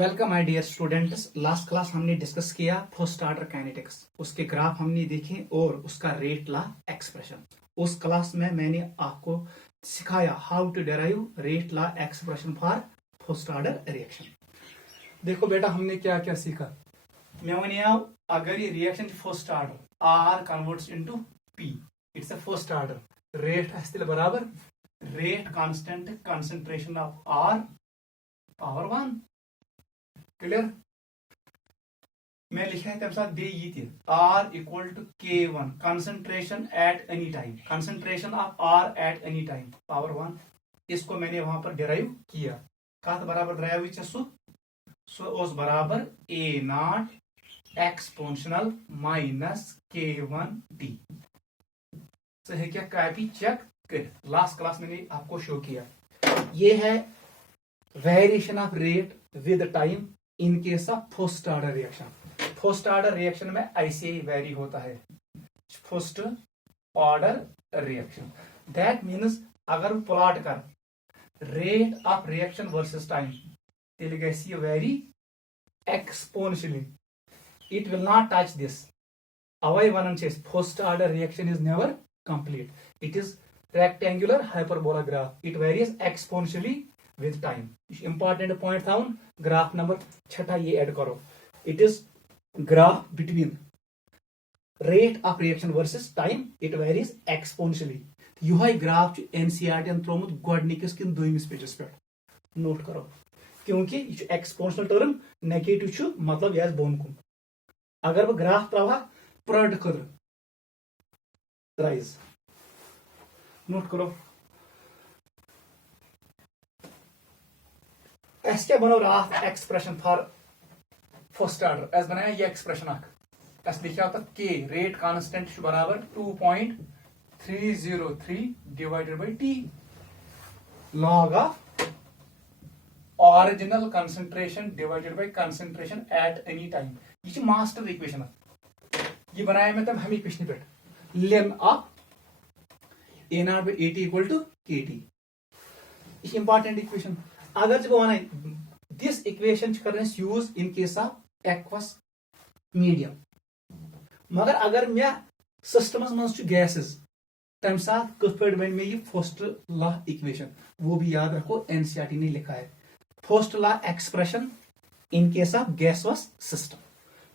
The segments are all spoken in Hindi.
Welcome my dear students. Last class हमने डिस्कस किया फर्स्ट ऑर्डर काइनेटिक्स, उसके ग्राफ हमने देखे और उसका रेट ला एक्सप्रेशन। उस क्लास में मैंने आपको सिखाया how to derive rate law expression for first order reaction. देखो बेटा, हमने क्या क्या सीखा। मैं वन अगर ये reaction first order R converts into P, it's a first order rate आस्तिल बराबर rate constant concentration of R power 1। Clear. मैं लिखा है तब साथ बे ये R equal to K1 concentration at any time, concentration of R at any time power 1। इसको मैंने वहां पर डिराइव किया। कत बराबर ड्राइव सो बराबर A not exponential minus K1 T. सही क्या कॉपी चेक कर। लास्ट क्लास मैंने आपको शो किया। ये है variation of rate with time in case of first order reaction. First order reaction में ऐसे ही वेरी होता है first order reaction. That means अगर प्लॉट कर rate of reaction versus time तेल गसी vary exponentially, it will not touch this. अवै वनन first order reaction is never complete, it is rectangular hyperbola graph, it varies exponentially with time. Important point था ग्राफ नंबर 6 ये ऐड करो। It is graph between rate of reaction versus time, it varies exponentially. यह ग्राफ एनसीईआरटी त्रोमुत गोडनिकस किन दोयमिस पेजस पे नोट करो, क्योंकि यह एक्सपोनेंशियल टर्म नेगेटिव मतलब यह बोन कुन। अगर बह ग्राफ त्रा प्रोडक्ट खुद राइज नोट करो। एस क्या बनो रात expression for first order. S बनाया ये एक्सप्रेशन एस लिखा होता के रेट कांस्टेंट बराबर 2.303 divided by T log of original concentration divided by concentration at any time. ये मास्टर इक्वेशन। ये बनाया मैं तब हमें पिछले पे लेन of A not by A T equal to K T. ये इंपॉर्टेंट इक्वेशन। अगर जब वन दिस इक्वेशन कर use in case of aqueous medium, मगर अगर मैं सिस्टमस मज गैसेस तम साथ कथ पे वन मे फर्स्ट लॉ इक्वेशन, वो भी याद रखो एनसीईआरटी ने लिखा है first law expression in case of gaseous system.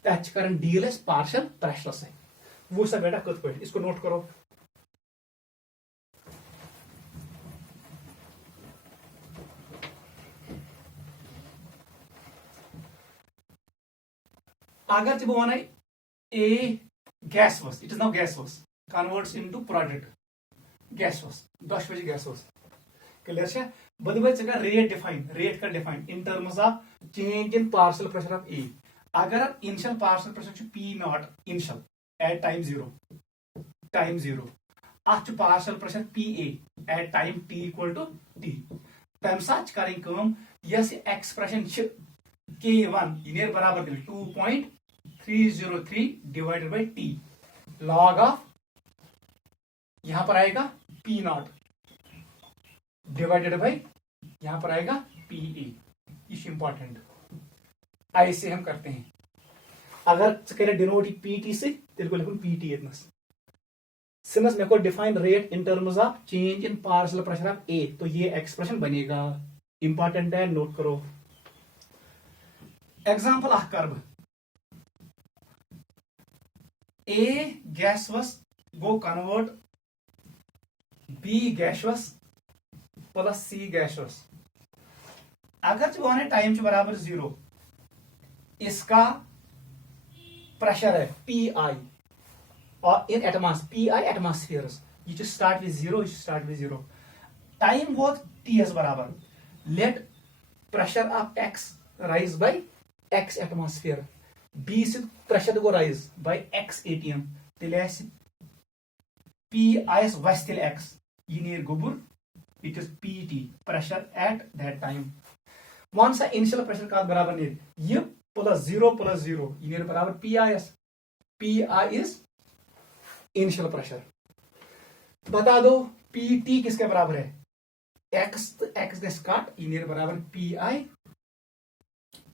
तथ कर डील पार्शियल प्रेशर से। वो सा बेटा कथ पे, इसको नोट करो। अगर जब वन A gaseous, it is now gaseous converts into product gaseous दशवज गैसवस। क्लियर है। बद रेट डिफाइन, रेट कर define in terms of change in partial pressure of A. अगर initial partial pressure P not initial at time zero अत partial pressure P A at time T equal to T. तम साथ करें यस एक्सप्रेशन K1 ये बराबर 2.303 divided by T log of यहां पर आएगा P नॉट डिवाइडेड बाई यहां पर आएगा PE। ये इंपॉर्टेंट ऐसे हम करते हैं। अगर डिनोट PT से तेल को लिखूं PT इतनस सिनस मे को define rate in terms of change in partial pressure of A, तो ये एक्सप्रेशन बनेगा। इंपॉर्टेंट है, नोट करो। एग्जाम्पल कर ए गैसवस गो कन्वर्ट बी गैसवस प्लस सी गैसवस। अगर जो वन टाइम बराबर 0, इसका प्रेशर है पी आई और इन पी आई एटमॉस्फेयर। ये स्टार्ट विद 0, ये स्टार्ट विद 0। टाइम वो टीएस बराबर let pressure of X rise by X atmosphere, B से pressure go rise by X ATM तेल पी आयस वस तेल एक्स ये नीर गोबुर, it is PT pressure at that time. वन सा इनिशियल प्रेशर का बराबर नीर ये प्लस जीरो ये नीर बराबर P I is initial pressure. बता दो पीटी किसके बराबर है, एक्स गस काट ये नीर बराबर P I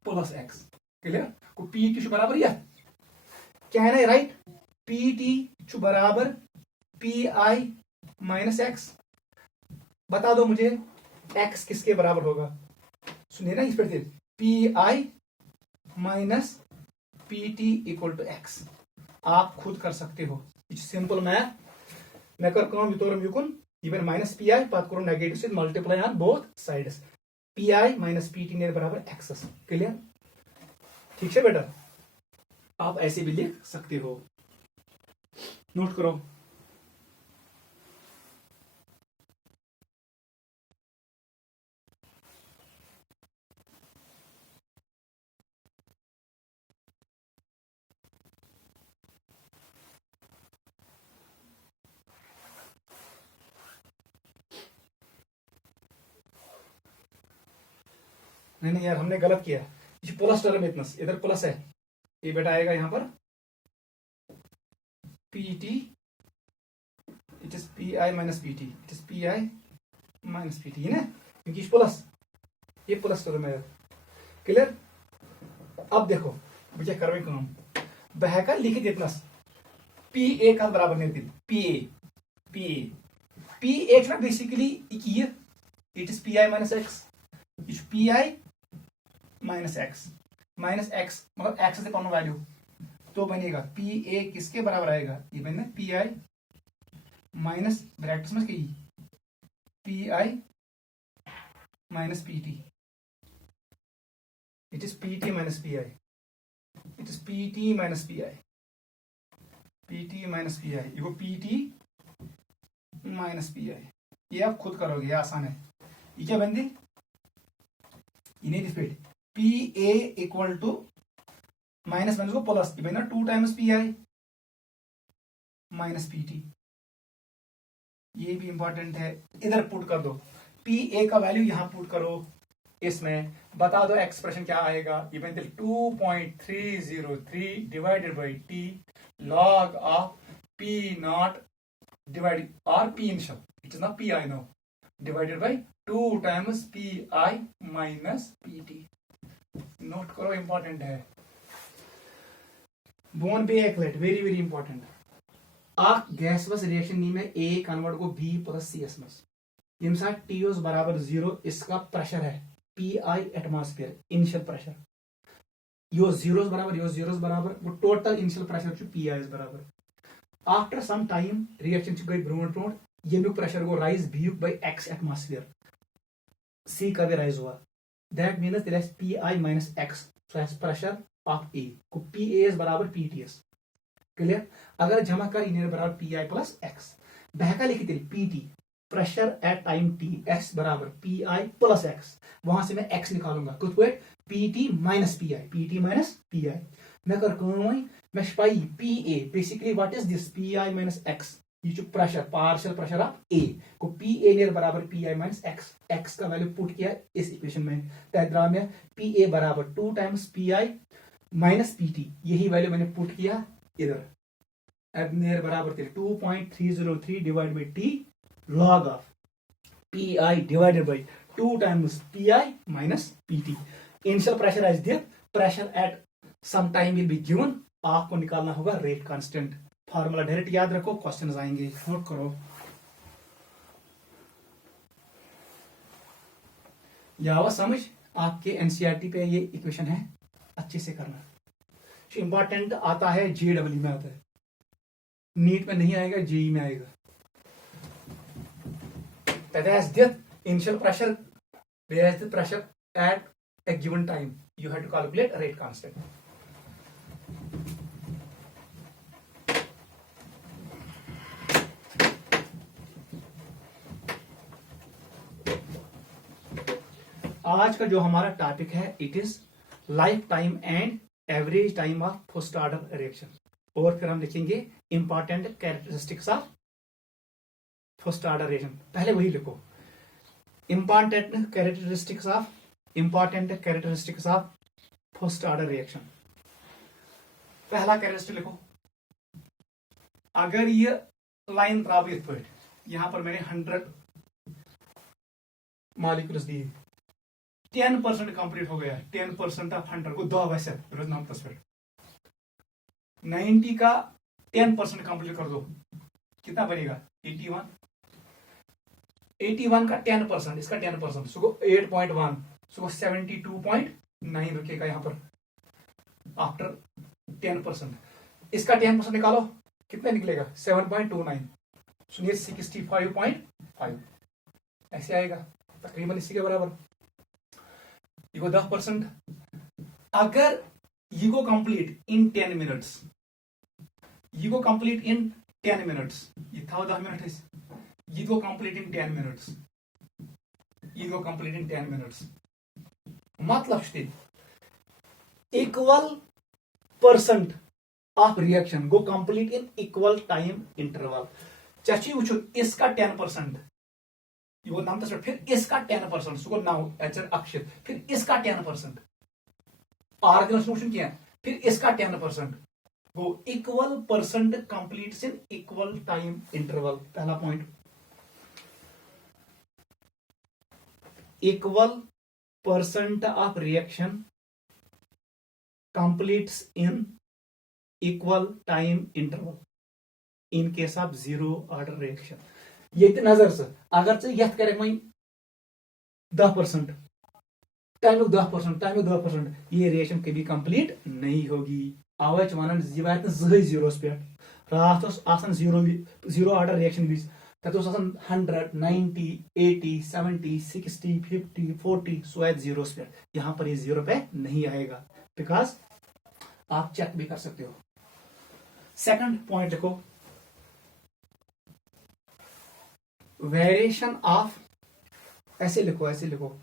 plus x clear को पी टी बराबर यह क्या है ना राइट पी टी बराबर पी आई माइनस एक्स बता दो मुझे एक्स किसके बराबर होगा सुनिए ना इस पर P I minus P T equal to X आप खुद कर सकते हो सिंपल मैथ मैं कर युतोरम युकुन इवन माइनस पी आई पत करो नेगेटिव से multiply on both sides P I minus P T ने बराबर एक्स क्लियर ठीक है बेटा आप ऐसे भी लिख सकते हो नोट करो नहीं यार हमने गलत किया ये प्लस टर्म इतना इधर प्लस है ये बेटा आएगा यहां पर P T it is P I minus P T it is P I minus P T है ना क्योंकि प्लस ये प्लस टर्म है क्लियर अब देखो मुझे करवे काम बहकर लिख देना पी ए का बराबर नहीं P A P A P A basically it is P I minus x it P I minus x मतलब एक्स से कौन वैल्यू तो बनेगा पी ए किसके बराबर आएगा ये बनेगा पी आई माइनस ब्रैकेट्स में P I minus P T it is P T minus P I it is P T minus P I P T minus P I ये P T minus P I ये आप खुद करोगे ये आसान है ये क्या बन दी इन्हें repeat P A equal to minus minus को प्लस बना 2 times P I minus P T ये भी इंपॉर्टेंट है इधर पुट कर दो पी ए का वैल्यू यहां पुट करो इसमें बता दो एक्सप्रेशन क्या आएगा ये बनते 2.303 divided by T log of P not divide और P initial it is not P I no divided by 2 times P I minus P T note करो इंपॉर्टेंट है बोन बे एक्लेट very very important gaseous reaction नी में ए कन्वर्ट को बी प्लस सी एस में टी बराबर 0 इसका प्रेशर है P I atmosphere initial pressure यो जीरोस बराबर वो total initial pressure P I बराबर आफ्टर सम टाइम रिएक्शन गई ब्रोट यमुक pressure go rise B by X atmosphere C का भी राइज हुआ that means there is P I minus X so has pressure of A को पी ए एस बराबर पी टी एस क्लियर अगर जमा कर इन बराबर पी आई प्लस एक्स बहका लिखी P T pressure at time T एस बराबर पी आई प्लस एक्स वहां से मैं एक्स निकालूंगा कुछ P T minus P I मैं कर मैं पाई P A basically what is this P I minus X ये pressure partial pressure of A को पी ए नियर बराबर P I minus X X का वैल्यू पुट किया इस इक्वेशन में डायग्राम में पी ए बराबर 2 times P I minus P T यही वैल्यू मैंने पुट किया इधर अब नियर बराबर 2.303 divide by T log of pi divided by 2 times pi minus pt initial pressure is there pressure at some time will be given आपको निकालना होगा रेट कांस्टेंट फार्मूला डायरेक्ट याद रखो क्वेश्चंस आएंगे नोट करो यावा समझ आपके एनसीईआरटी पे ये इक्वेशन है अच्छे से करना इंपॉर्टेंट आता है जेडब्ल्यू में आता है नीट में नहीं आएगा जेई में आएगा that is the initial pressure where is the pressure at a given time you have to calculate rate constant आज का जो हमारा टॉपिक है it is life time and average time of first order reaction और फिर हम लिखेंगे important characteristics of first order reaction पहले वही लिखो important characteristics of first order reaction पहला कैरेक्टरिस्टिक लिखो अगर ये लाइन त्राव यहां पर मैंने 100 मॉलिक्यूल्स दिए 10% कंप्लीट हो गया, 10% ऑफ 100 को 2 वैसे रोज नाम पे 90 का 10% कंप्लीट कर दो, कितना बनेगा 81। 81 का 10%, इसका 10% सो 8.1, सो 72.9 रुकेगा यहाँ पर आफ्टर 10%। इसका 10% निकालो, कितना निकलेगा 7.29, सुनिए 65.5 ऐसे आएगा तकरीबन इसी के बराबर। ये को 10%, अगर ये को कंप्लीट इन 10 मिनट्स, ये को कंप्लीट इन 10 मिनट्स, ये था 10 मिनट है, ये को कंप्लीट इन 10 मिनट्स, ये को कंप्लीट इन 10 मिनट्स, मतलब equal percent of reaction go complete in equal time interval. चाची वो इसका 10%, ये वो नाम तो फिर इसका 10%, सो नाउ एचर अक्षर, फिर इसका 10%, आर सोल्यूशन किया, फिर इसका 10%, वो equal percent complete in equal time interval. पहला point, equal percent of reaction completes in equal time interval in case of zero order reaction. ये नजर से अगर यथ करे वही 10%, टाइम 10%, टाइम 10%, ये रिएक्शन कभी कंप्लीट नहीं होगी। आवाज वन जीरोस पे, रात जीरो ऑर्डर रिएक्शन भी 100, 90, 80, 70, 60, 50, 40 सो जीरोस पे, यहां पर ये जीरो पे नहीं आएगा, बिकॉज आप चेक भी कर सकते हो। सेकंड पॉइंट देखो, वेरिएशन ऑफ, ऐसे लिखो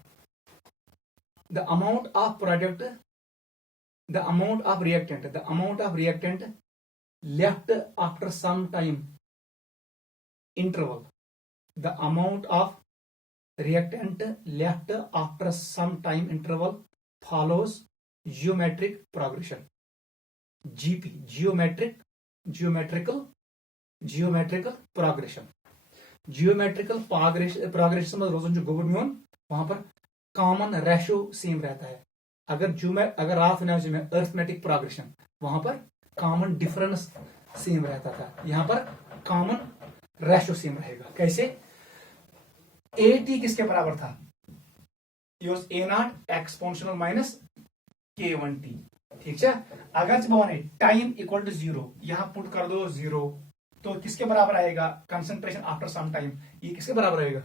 the amount of product, the amount of reactant left after some time interval, the amount of reactant left after some time interval follows geometric progression, GP, geometrical progression. Geometrical progression में रोजन जो गोबर में वहां पर कॉमन रेशो सेम रहता है। अगर रात में अर्थमेटिक प्रोग्रेशन, वहां पर कॉमन डिफरेंस सेम रहता था, यहां पर कॉमन रेशो सेम रहेगा। कैसे? AT किसके बराबर था? A0 एक्सपोनेंशियल माइनस K1T, ठीक है। अगर टाइम इक्वल टू 0, यहां पुट कर दो 0, तो किसके बराबर आएगा? कंसंट्रेशन आफ्टर सम टाइम, ये किसके बराबर आएगा?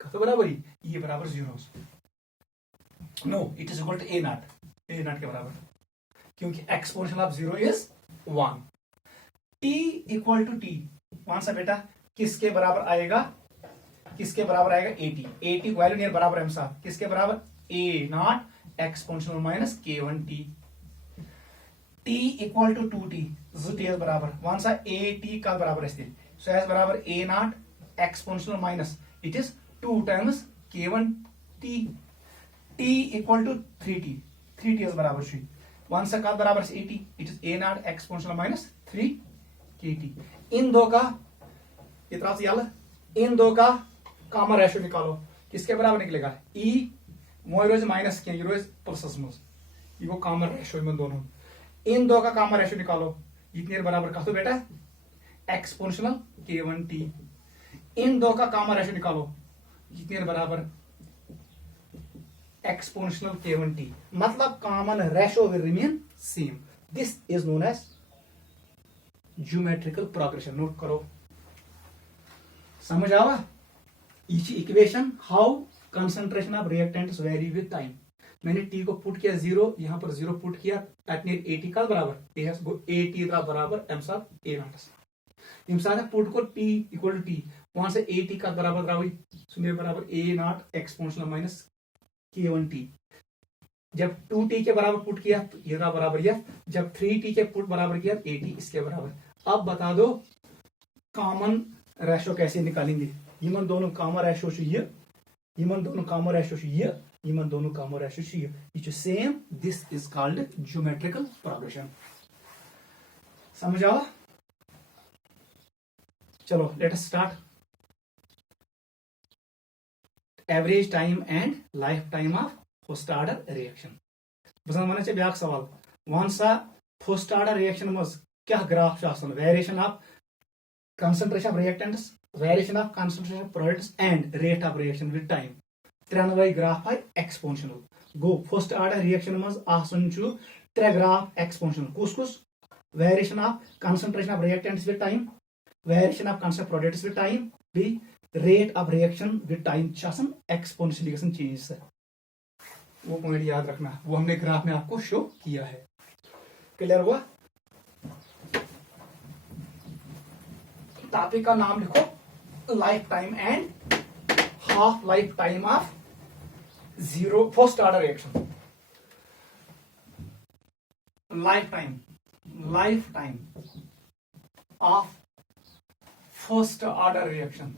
तो बराबर ही, ये बराबर 0, no it is equal to A0 के बराबर, क्योंकि exponential of 0 is 1। T equal to T कौन सा बेटा? किसके बराबर आएगा? AT वैल्यू नियर बराबर है साहब, किसके बराबर? A0 exponential minus K1T। T equal to 2T, बराबर कौन सा? AT का बराबर है, सो एस बराबर A0 exponential minus, it is 2 times K1T। T equal to 3T बराबर वन सा का बराबर है AT, it is A0 exponential minus 3KT। इन दो का इतना इन दो का कॉमन रेशियो निकालो, किसके बराबर निकलेगा? E मोय रोज माइनस के रोज प्लस में, ये कॉमन रेशियो में दोनों। इन दो का कॉमन रेशियो निकालो, इतने बराबर का तो बेटा एक्सपोनेंशियल K1T। इन दो का कॉमन रेशियो निकालो, इतने बराबर एक्सपोनेंशियल K1T, मतलब common ratio will remain same. This is known as geometrical progression. Note करो, समझ आवा? Equation how concentration of reactants vary with time. मैंने T को पुट किया 0, यहां पर 0 पुट किया, AT का बराबर AT का बराबर A0 पुट को T इक्वल टू T, वहां से AT का बराबर बराबर A0 एक्सपोनेंशियल माइनस K1T। जब 2T के बराबर पुट किया तो ये बराबर यह, जब 3T के पुट बराबर किया AT इसके बराबर। अब बता दो कॉमन रेशो कैसे निकालेंगे? यमन दोनों कॉमन रेशो यमन दोनों कॉमन रेशो यमन दोनों कॉमन रेशो ये same. This is called geometrical progression. समझ आवा? चलो let us start. Average time and life time of first order reaction बस वन ब्या सवाल वन सा फर्स्ट आर्डर रिएक्शन मज क्या graph variation of concentration of reactants, variation of concentration of products and rate of reaction with time. त्रेनवे ग्राफ आय exponential. गो फर्स्ट आर्डर रिएक्शन मज आसन छु त्रे ग्राफ exponential. कुस variation of concentration of reactants with time, variation of concentration of products with time, b rate of reaction with time आसन exponentially गसन चेंज से. वो पॉइंट याद रखना, वो हमने ग्राफ में आपको शो किया है. क्लियर हुआ? टॉपिक का नाम लिखो life time and half life time of zero first order reaction. Life time of first order reaction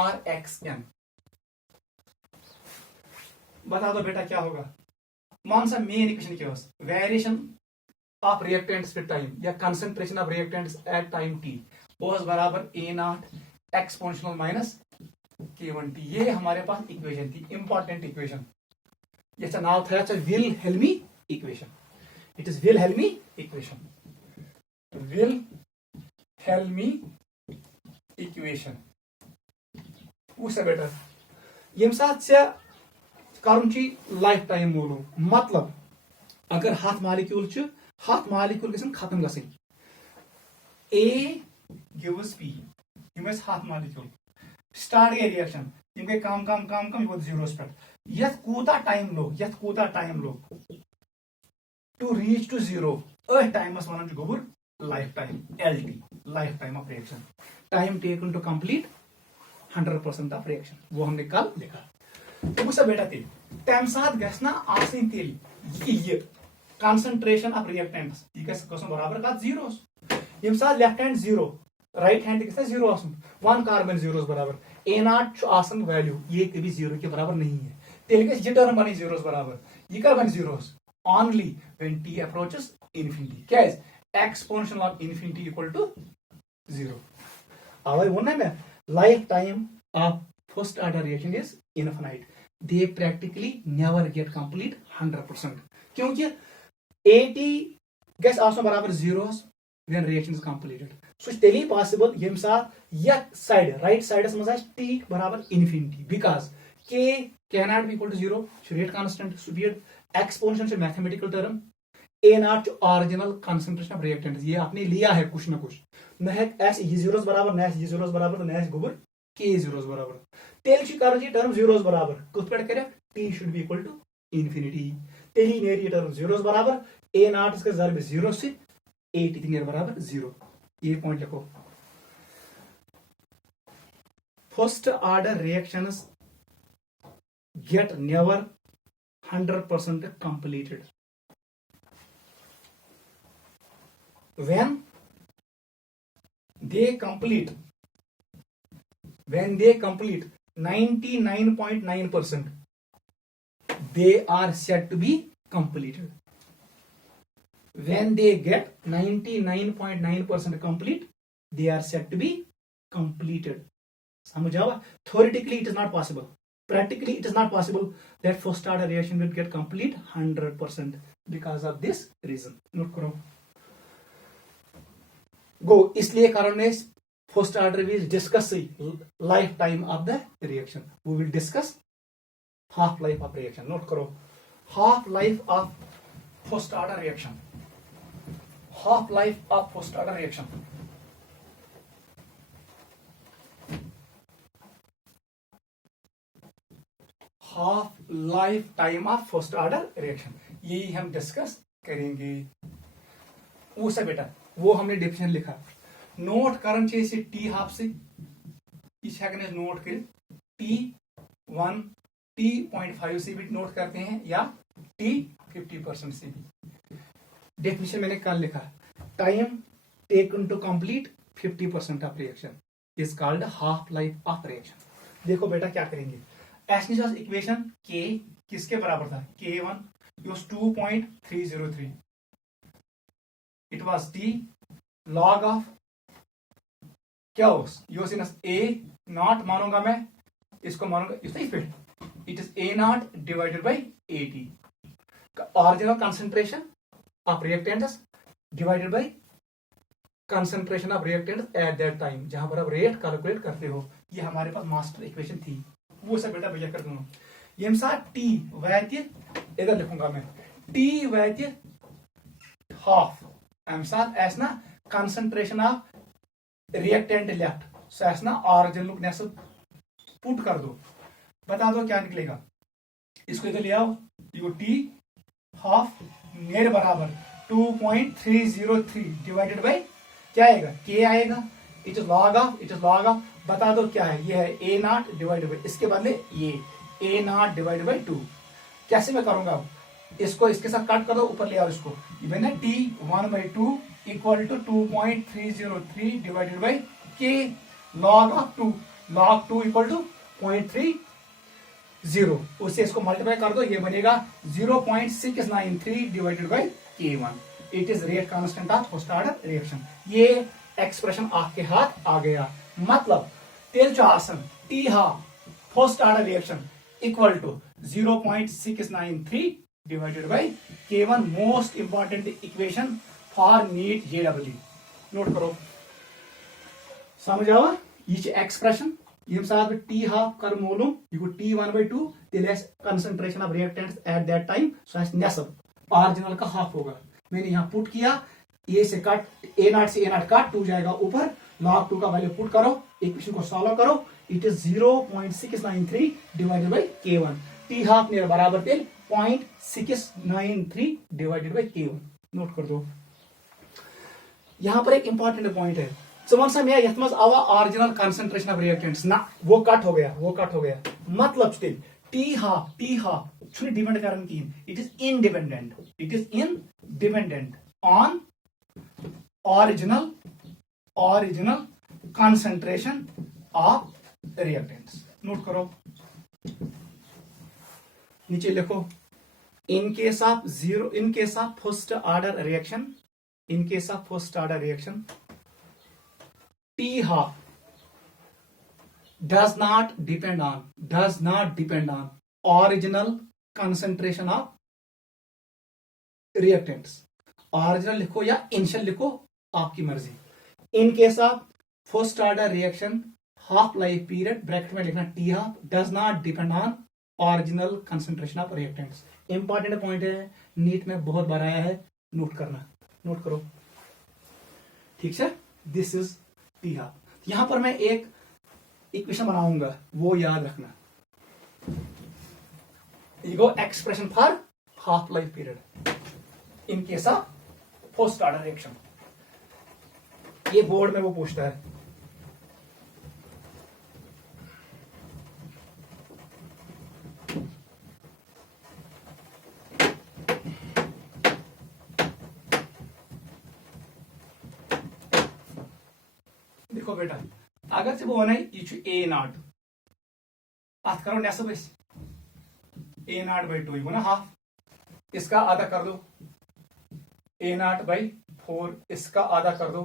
RxN. बता दो बेटा क्या होगा. मान सा मेन इक्वेशन क्या है, variation of reactants with time या concentration of reactants at time t ओस बराबर A0 एक्सपोनेंशियल माइनस K1t. ये हमारे पास इक्वेशन थी, इंपॉर्टेंट इक्वेशन. याचा नाव था Wilhelmy equation. It is Wilhelmy equation. Wilhelmy equation उससे बेटर यम साथ से करम लाइफ टाइम मोलूम. मतलब अगर हाथ मालिक्यूल हाथ मालिक्यूल गसन खत्म गसन. A gives P. यम हाथ मालिक्यूल स्टार्ट गए रिएक्शन, यम गए कम वो जीरोस पे. यथ कूता टाइम लो टू रीच टू जीरो टाइमस वन गोबुर life time LT, life time of reaction. Time taken to complete 100% of reaction. वो हमने कल देखा. तो गुस्सा बेटा तम सात गना आसन तेल concentration of reactants बराबर का जीरोस. यम साथ left hand zero right hand गया जीरो आसन. वन कार्बन जीरोस बराबर A0 आसन वैल्यू ये कभी जीरो के बराबर नहीं है. तेल गए ये टर्म बनी जीरोस बराबर. ये कर बनी zeros only when t approaches infinity. क्या है exponential of infinity equal to 0. अब वो ना मैं life time of first order reaction is infinite. They practically never get complete 100%. क्योंकि 80 गैस आसो बराबर जीरोस when reaction is completed. So तेली पॉसिबल यम साथ यह साइड राइट साइडस मज t बराबर infinity because k cannot be equal to 0 rate constant speed exponential mathematical term A0 original concentration of reactants. ये आपने लिया है कुछ ना कुछ. न है ऐसे ये जीरोस बराबर न ये जीरोस बराबर तो न गोबर k जीरोस बराबर. तेल कर टर्म जीरोस बराबर कुछ पे correct t should be equal to infinity. तेली नेर टर्म जीरोस बराबर A0 इसका जर्ब जीरो से 80 नेर बराबर 0. ये पॉइंट लिखो. First order reactions get never 100% completed. When they complete 99.9%, they are said to be completed. When they get 99.9% complete, they are said to be completed. समझ आवा? Theoretically, it is not possible. Practically, it is not possible that first order reaction will get complete 100% because of this reason. Note करो. Go. इसलिए कारण ने first order will discuss lifetime of the reaction. We will discuss half life of reaction. Note करो. Half life of first order reaction. Half life of first order reaction. Half life time of first order reaction यही हम डिस्कस करेंगे. उसे बेटा वो हमने डिफिनेशन लिखा. नोट करन चाहिए टी हाफ से इस नोट कर T1 T.5 से भी नोट करते हैं या T50% से भी. डेफिनेशन मैंने कल लिखा. Time taken to complete 50% of reaction is called half life of reaction. देखो बेटा क्या करेंगे. एसनिस इक्वेशन k किसके बराबर था. K1 was 2.303. It was t log of क्या हो योसिनस A नॉट मानूंगा मैं इसको मानूंगा इस पे, it is A not divided by A T, original concentration of reactants divided by concentration of reactants at that time, जहां पर आप रेट कैलकुलेट करते हो। ये हमारे पास मास्टर इक्वेशन थी, वो सब बेटा भैया कर दूंगा। ये टी वैत इधर लिखूंगा मैं, टी वैत हाफ अम सात आस ना कंसंट्रेशन ऑफ रिएक्टेंट लेफ्ट, सो आस ना ऑरिजिनल नेसफ पुट कर दो, बता दो क्या निकलेगा। इसको इधर ले आओ, यू टी हाफ मेरे बराबर 2.303 डिवाइडेड बाई क्या आएगा, के आएगा, इट इज लॉग ऑफ, बता दो क्या है, ये है ए नॉट डिवाइडेड बाई, इसके बदले ये ए नॉट डिवाइडेड बाई 2। कैसे मैं करूंगा अब, इसको इसके साथ काट कर दो, ऊपर ले आओ इसको, इवन है T 1/2 equal to 2.303 divided by K log of 2, log 2 equal to 0.30, उससे इसको मल्टीप्लाई कर दो, ये बनेगा 0.693 divided by K1। It is rate constant of first order reaction. ये एक्सप्रेशन आपके हाथ आ गया, मतलब तेल आसन T half first order reaction equal to 0.693 divided by K1, most important equation for NEET JEE। Note करो, समझ आवा ये एक्सप्रेशन, ये साथ टी हाफ कर मालूम, यह टी 1/2 तेल concentration of reactants at that time, so नेसफ ऑरिजिनल का हाफ होगा। मैंने यहाँ पुट किया, ए से कट, ए नॉट से ए नॉट कट, 2 जाएगा ऊपर, लॉग 2 का वैल्यू पुट करो, इक्वेशन को सॉल्व करो, it is 0.693 divided by K1, T half ने बराबर तेल 0.693 डिवाइडेड बाई K1। नोट कर दो। यहां पर एक इंपॉर्टेंट पॉइंट है, वन सा मैं यथ मज आवा ऑरिजिनल कंसंट्रेशन ऑफ रिएक्टेंट्स ना, वो कट हो गया, मतलब स्टिल टी हाफ डिपेंड करन कहीं, it is independent on original concentration of reactants. Note करो, नीचे लिखो, इन case of first order reaction T half does not depend on original concentration of reactants। Original लिखो या इनिशियल लिखो, आपकी मर्जी। In case of first order reaction half life period bracket में लिखना T half does not depend on original concentration of reactants. Important point है, नीट में बहुत बार आया है, नोट करो, ठीक है। This is T half. यहां पर मैं एक इक्वेशन बनाऊंगा, वो याद रखना, इगो expression for half life period in case of first order reaction. ये बोर्ड में वो पूछता है। देखो बेटा, अगर से वो होना यह ए नॉट, अत करो नेसफ ए नॉट बाई 2 यह हाफ, इसका आधा कर दो ए नॉट बाई 4, इसका आधा कर दो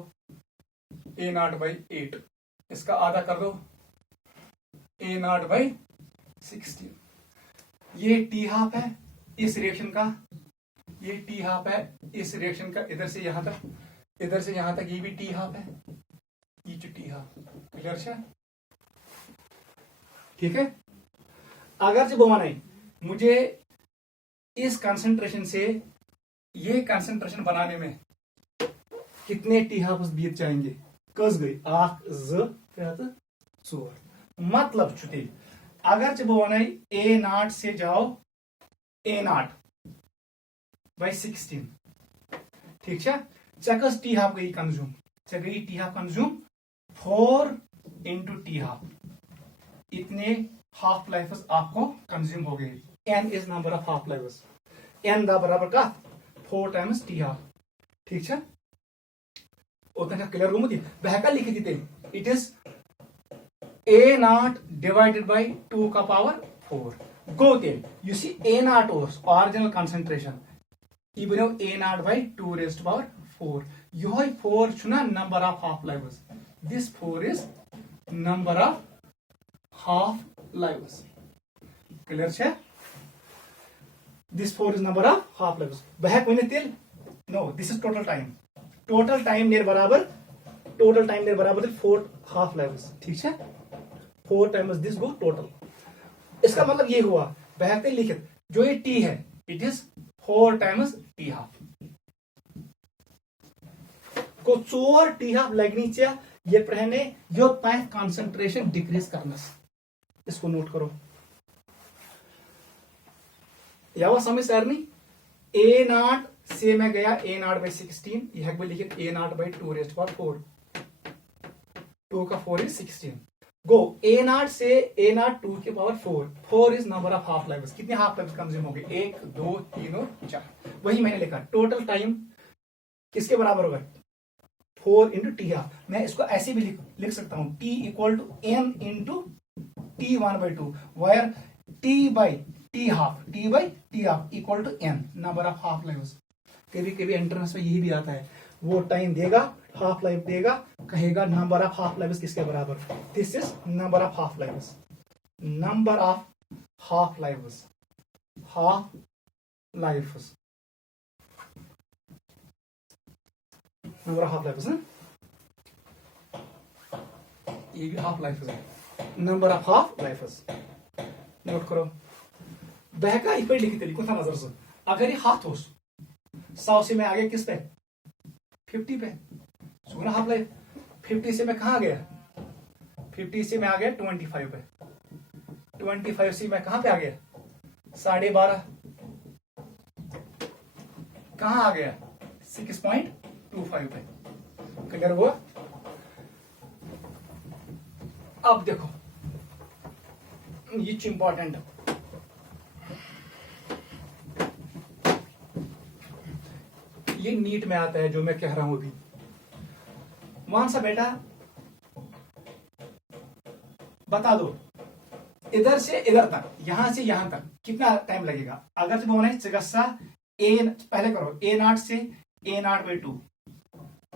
ए नॉट बाई 8, इसका आधा कर दो ए नॉट बाई 16। ये टी हाफ है इस रिएक्शन का, ये टी हाफ है इस रिएक्शन का, इधर से यहां तक ये भी टी हाफ है, ये टी हाफ। क्लियर है, ठीक है। अगर जब बनाए मुझे इस कंसंट्रेशन से ये कंसंट्रेशन बनाने में कितने टी हाफ बीत जाएंगे, कस गई 4, मतलब छुट्टी। अगर जब बनाए ए नॉट से जाओ ए नॉट बाई 16, ठीक है, चकस टी हाफ गई consume, T half consume 4 into T half, इतने हाफ लाइफ आपको कंज्यूम हो गए। n is number of half life, n दा बराबर का 4 टाइम्स टी हाफ, ठीक है। उतना क्लियर गुम थी बहका लिखी थी, it is A not divided by 2 का पावर 4 गो तेल, you see A not original concentration यह बनो A not by 2 raised to power 4, यह 4 छुना number of half life, this 4 is number of half lives. Clear छे? This 4 is number of half lives. बह हेक वनित तेल? No, this is total time. Total time नेर बराबर 4 half lives. ठीक है? 4 times this go total. इसका मतलब ये हुआ बह हेक तेल लिखित जो ये t है it is 4 times t half. को 4 t half लगनी चाहिए ये प्रहने यो ताई कंसंट्रेशन डिक्रीज करना. इसको नोट करो. यावा समझ सारनी a0 से मैं गया a0 by 16 यह भी लिखित a0 by 2 raised to 4 2 का 4 is 16 गो a0 से a0 2 के power 4 is number of half lives. कितने हाफ लाइव्स कंज्यूम हो गए 1 2 3 और 4. वही मैंने लिखा टोटल टाइम किसके बराबर होगा 4 into t half. मैं इसको ऐसे भी लिख सकता हूं t equal to n into t1 by 2 where t by t half equal to n number of half lives. कभी कभी एंट्रेंस में यही भी आता है वो टाइम देगा हाफ लाइफ देगा कहेगा नंबर ऑफ हाफ लाइव्स किसके बराबर. This is number of half lives. Number of half lives number of half lives ये भी हाफ लाइफ है. Number of half lives note करो. बहका इस पर लिखी लिखो था नजर से अगर ये हाथ हो 100 से मैं आ गया किस पे 50 पे सुना हाफ लाइफ. 50 से मैं कहां गया 50 से मैं आ गया 25 पे 25 से मैं कहां पे आ गया 12.5 कहां आ गया 6.25 पे. क्लियर हुआ. अब देखो ये इंपॉर्टेंट है. ये नीट में आता है जो मैं कह रहा हूं अभी. मान सा बेटा बता दो इधर से इधर तक यहां से यहां तक कितना टाइम लगेगा. अगर जब होना है चिकित्सा ए पहले करो a0 से a0 by 2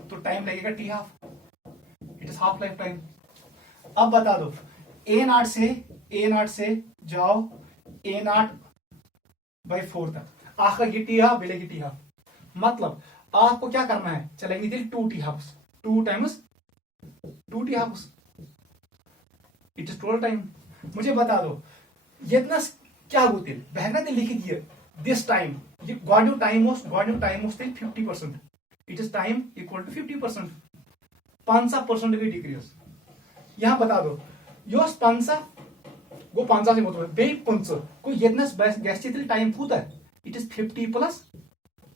तो टाइम लगेगा t half. It is half life time. अब बता दो a0 से जाओ a0 by 4 तक आखिर ये t हाफ मिलेगी t हाफ. मतलब आपको क्या करना है चलेंगे 2t half 2 times 2t half. It is total time. मुझे बता दो ये इतना क्या होती है बहना ने लिखी दिए दिस टाइम ये गॉड time 50%. It is time equal to 50%. 5% की डिक्रीज. यहां बता दो योस 5 गो 5 से मतलब बे 5 को येतनस गैस टाइम पूता है. It is 50 plus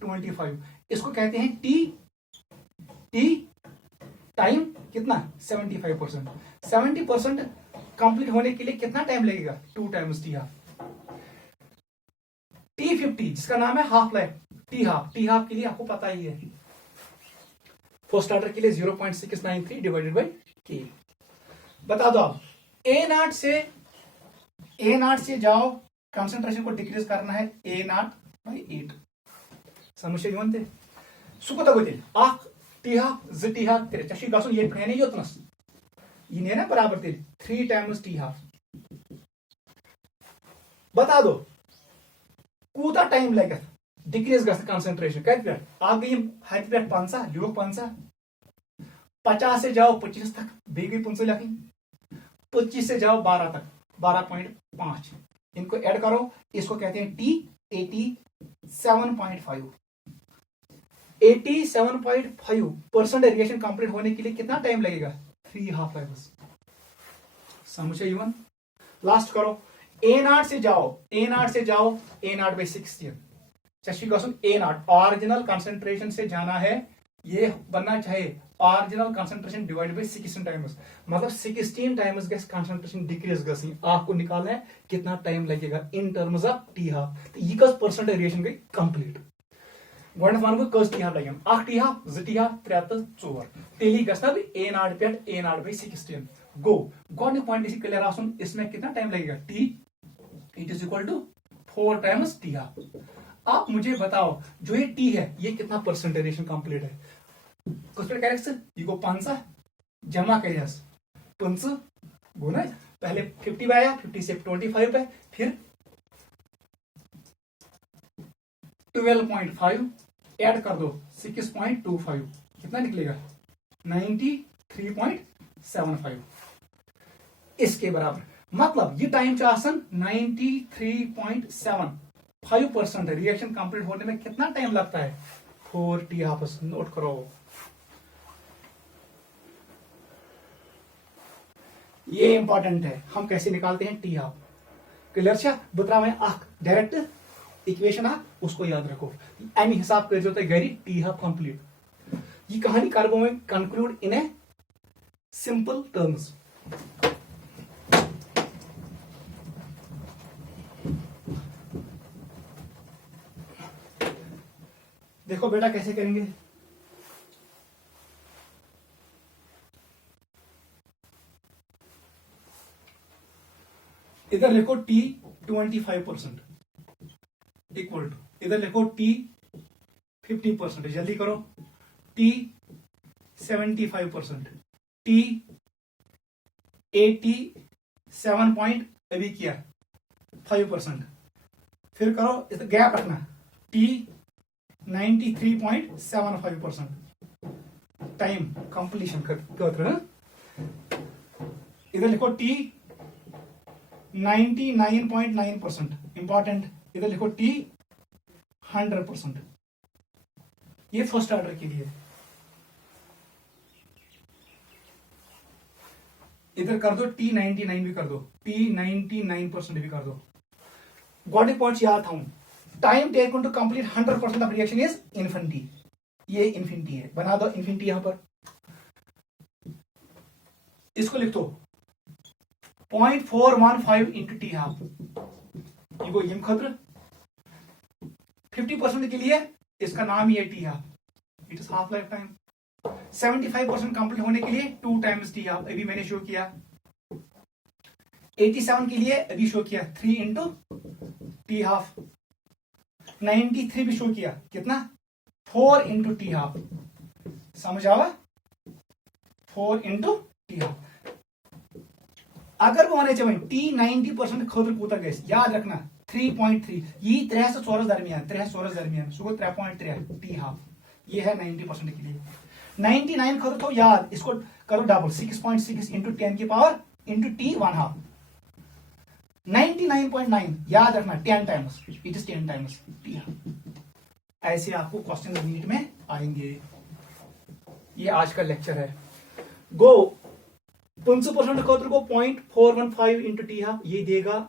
25. इसको कहते हैं टी टाइम कितना 75%. 70% कंप्लीट होने के लिए कितना टाइम लगेगा 2 times टी हाफ. T50 जिसका नाम है हाफ लाइफ टी हाफ के लिए आपको पता ही है फर्स्ट ऑर्डर के लिए 0.693 डिवाइडेड बाय k. बता दो आप a0 से जाओ कंसंट्रेशन को डिक्रीज करना है a0 by 8. समझे यवंते सुको तगोतिल आख टी हाफ टी हाफ तेरे चशी गासुन ये प्रहने योतनस ये ने ना बराबर तेरे 3 times टी हाफ. बता दो कूता टाइम लगेगा डिक्रीज गस कंसंट्रेशन कत पे आ गई हद पे 5 लियो 50 से जाओ 25 तक बे गई 5 लखी 25 से जाओ 12 तक 12.5. इनको ऐड करो इसको कहते हैं टी 87.5. 87.5% एरिएशन कंप्लीट होने के लिए कितना टाइम लगेगा 3 हाफ लाइव्स. समझे इवन. लास्ट करो a0 से जाओ a0 by 16 चशी क्वेश्चन a0 ऑरिजिनल कंसंट्रेशन से जाना है ये बनना चाहिए original concentration divide by 16 times. मतलब 16 टाइम्स गैस कंसंट्रेशन डिक्रीज गसी. आपको निकालना है कितना टाइम लगेगा in terms of T half. तो ये कस परसेंट एरिएशन गई कंप्लीट. गोड वन को कस टी हाफ लगेम 8 टी हाफ 2 टी हाफ 3 तो 4 तेली गसना भी a0 पे a0 by 16 गो. गोड पॉइंट इसी क्लियर आसन इसमें कितना टाइम लगेगा t it is equal to 4 times T half. आप मुझे बताओ जो ये टी है ये कितना परसेंट एरिएशन कंप्लीट है. कुछ पर कैरेक्टर ये को 5 जमा करियास 5 गुना पहले 50 पे आया, 50 से 25 पे, फिर 12.5 ऐड कर दो 6.25, कितना निकलेगा 93.75 इसके बराबर। मतलब ये टाइम चाहसन 93.75% रिएक्शन कंप्लीट होने में कितना टाइम लगता है 4 टी हाफ। नोट करो, ये इंपॉर्टेंट है। हम कैसे निकालते हैं टी हाफ। क्लियर छा बता मैं डायरेक्ट इक्वेशन उसको याद रखो, अमी हिसाब कर गरी टी हाफ कंप्लीट। ये कहानी कर मैं conclude in a simple terms. देखो बेटा कैसे करेंगे। इधर लिखो टी 25% इक्वल टू, इधर लिखो टी 50%, जल्दी करो, टी 75%, टी 87 पॉइंट अभी किया 5%, फिर करो इधर गैप रखना, टी 93.75% टाइम कंप्लीशन कर। इधर लिखो टी 99.9%, इंपॉर्टेंट। इधर लिखो टी 100%, ये फर्स्ट ऑर्डर के लिए। इधर कर दो टी 99 भी कर दो, टी 99% भी कर दो। गॉड पॉइंट याद था, time taken to complete 100% of reaction is infinity. ये इन्फिनिटी है, बना दो इन्फिनिटी यहां पर, इसको लिख दो 0.415 इंटू टी हाफ। ये खतर 50% के लिए इसका नाम ही है T half, it is half life time. 75% complete होने के लिए 2 टाइम्स टी हाफ, अभी मैंने शो किया। 87 के लिए अभी शो किया 3 इंटू टी हाफ। 93 भी शो किया, कितना 4 इंटू टी हाफ। समझ आवा, 4 इंटू टी हाफ। अगर वो होने चाहिए टी 90% खतर कूता गए, याद रखना 3.3, ये 3 से 4 दरमियान, 3 से 4 दरमियान सो 3.3 टी हाफ। ये है 90% के लिए। 99 खतर तो याद, इसको करो डबल, 6.6 इंटू 10 की पावर इंटू टी 1 हाफ। 99.9 याद रखना 10 times, it is 10 times T half. ऐसे आपको क्वेश्चन नीट में आएंगे। ये आज का लेक्चर है। गो 50% खतर को 0.415 इंटू टी हाफ, ये देगा